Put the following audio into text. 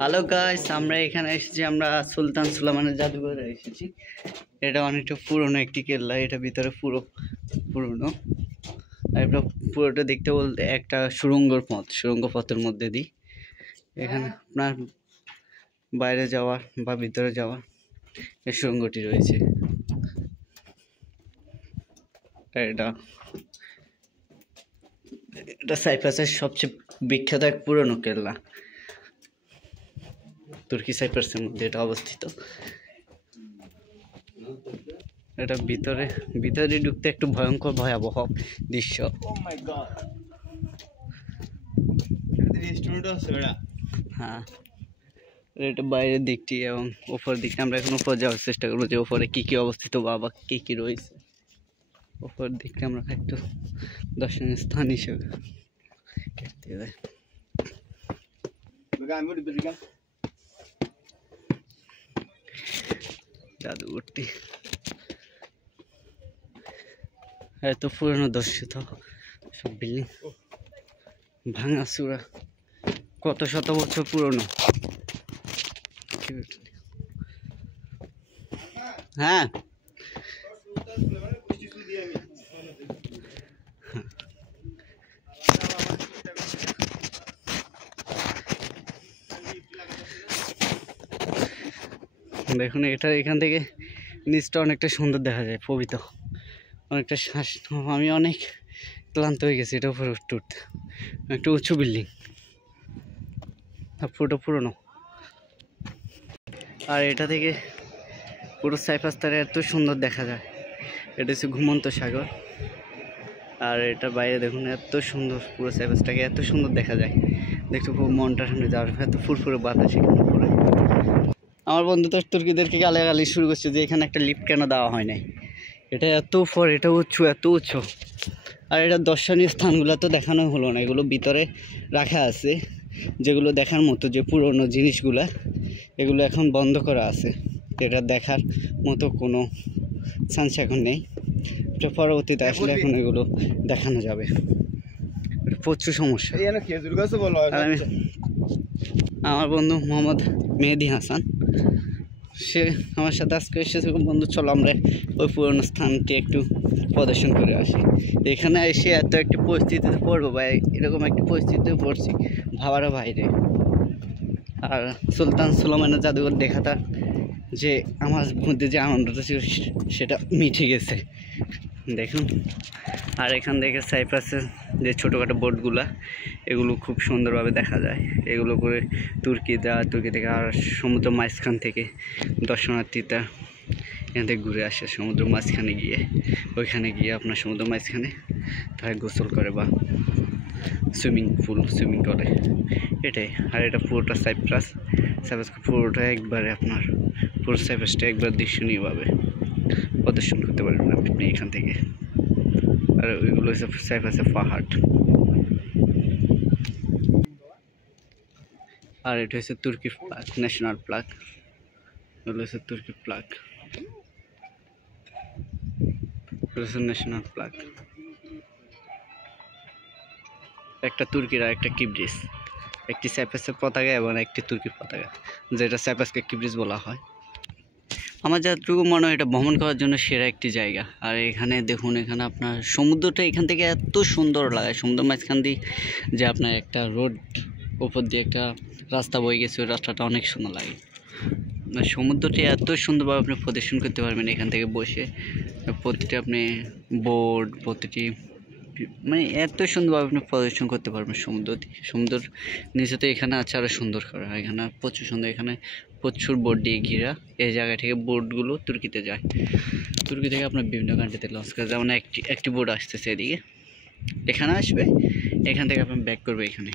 Hello guys, আমরা এখানে এসেছি, আমরা সুলতান সুলেমানের জাদুঘরে এসেছি। এটা অনেকটা পুরনো একটি কেল্লা, এটা ভিতরে পুরনো। আর এটা পুরোটা দেখতে বলতে একটা সুড়ঙ্গ পথের মধ্যে দিয়ে এখানে আপনার বাইরে যাওয়ার বা ভিতরে যাওয়ার এই সুড়ঙ্গটি রয়েছে। এটা সাইপ্রাসের সবচেয়ে বিখ্যাত এক পুরনো কেল্লা, তুর্কি সাইপ্রাসের মধ্যে এটা অবস্থিত। এটা ভিতরে ঢুকতে একটু ভয়াবহ দৃশ্য। হ্যাঁ, এটা বাইরের দিকটি এবং উপর দিকে আমরা এখন উপর যাওয়ার চেষ্টা করবো যে উপরে কি কি অবস্থিত বা কি কি রয়েছে। উপর দিকে আমরা একটু দর্শনীয় স্থান হিসেবে জাদুঘরটি এত পুরনো দর্শিত সব বিল্ডিং ভাঙাচুরা, কত শত বছর পুরনো। হ্যাঁ, দেখুন এখান থেকে নিচটা অনেকটা সুন্দর দেখা যায়, পবিত্র অনেকটা শ্বাস। আমি অনেক ক্লান্ত হয়ে গেছি এটা উপরে উঠতে উঠতে। একটা উঁচু বিল্ডিং, পুরোটা পুরনো। আর এটা থেকে পুরো সাইপ্রাসটা এত সুন্দর দেখা যায়। এটা হচ্ছে ঘুমন্ত সাগর। আর এটা বাইরে দেখুন এত সুন্দর, পুরো সাইপ্রাসটাকে এত সুন্দর দেখা যায়। দেখতে খুব মনটা সামনে যাওয়ার এত ফুরফুরে বাতাস এখানে পড়ে। আমার বন্ধু তো তুর্কিদেরকে গালাগালি শুরু করছে যে এখানে একটা লিফট কেন দেওয়া হয় নাই। এটা এত উপর, এটা উঁচু, এত উঁচু। আর এটা দর্শনীয় স্থানগুলো তো দেখানো হলো না, এগুলো ভিতরে রাখা আছে, যেগুলো দেখার মতো যে পুরনো জিনিসগুলা, এগুলো এখন বন্ধ করা আছে। এটা দেখার মতো কোনো চান্স এখন নেই। এটা পরবর্তীতে আসলে এখন এগুলো দেখানো যাবে। প্রচুর সমস্যা। আমার বন্ধু মোহাম্মদ মেহেদি হাসান, সে আমার সাথে আজকে এসেছে। বন্ধু চলো আমরা ওই পুরনো স্থানটি একটু প্রদর্শন করে আসি। এখানে এসে এত একটি পরিস্থিতিতে পড়বো বা এরকম একটি পরিস্থিতিতে পড়ছি ভাবারও বাইরে। আর সুলতান সুলেমানের জাদুঘর দেখাটা যে আমার মধ্যে যে আনন্দটা ছিল সেটা মিটে গেছে দেখুন। আর এখান থেকে সাইপ্রাসের যে ছোটোখাটো বোটগুলা, এগুলো খুব সুন্দরভাবে দেখা যায়। এগুলো করে তুর্কি থেকে আর সমুদ্র মাঝখান থেকে দর্শনার্থীরা এখান থেকে ঘুরে আসে সমুদ্র মাঝখানে গিয়ে। ওইখানে গিয়ে আপনার সমুদ্র মাঝখানে তারা গোসল করে বা সুইমিং করে, এটাই। আর এটা পুরোটা সাইপ্রাস পুরোটা একবারে আপনার পুরো সাইপ্রাসটা একবার দৃশ্যনীয়ভাবে প্রদর্শন করতে পারবেন আপনি এখান থেকে। আর ওইগুলো হচ্ছে সাইপ্রাসের পাহাড়। আর এটা হচ্ছে তুর্কির ফ্ল্যাগ, ন্যাশনাল ফ্ল্যাগ। এগুলো হচ্ছে তুর্কির ফ্ল্যাগ, ন্যাশনাল ফ্ল্যাগ। একটা তুর্কির আর একটা কিব্রিস, একটি সাইপ্রাসের পতাকা এবং একটি তুর্কির পতাকা, যেটা সাইপ্রাসকে কিব্রিস বলা হয়। আমার যতটুকু মনে হয় এটা ভ্রমণ করার জন্য সেরা একটি জায়গা। আর এখানে দেখুন, এখানে আপনার সমুদ্রটা এখান থেকে এত সুন্দর লাগে। সমুদ্র মাঝখান দিয়ে যে আপনার একটা রোড উপর দিয়ে একটা রাস্তা বয়ে গেছে, ওই রাস্তাটা অনেক সুন্দর লাগে। সমুদ্রটি এত সুন্দরভাবে আপনি প্রদর্শন করতে পারবেন এখান থেকে বসে। প্রতিটি আপনি বোর্ড, প্রতিটি মানে এত সুন্দরভাবে আপনি প্রদর্শন করতে পারবেন সমুদ্র নিচে তো এখানে আছে আরও সুন্দর করা। এখানে প্রচুর সুন্দর, এখানে প্রচুর বোট দিয়ে ঘেরা। এই জায়গা থেকে বোটগুলো তুর্কিতে যায়। তুর্কি থেকে আপনার বিভিন্ন কান্ট্রিতে লঞ্চ করে, যেমন একটি বোট আসতেছে এদিকে, এখানে আসবে, এখান থেকে আপনার ব্যাক করবে এখানে।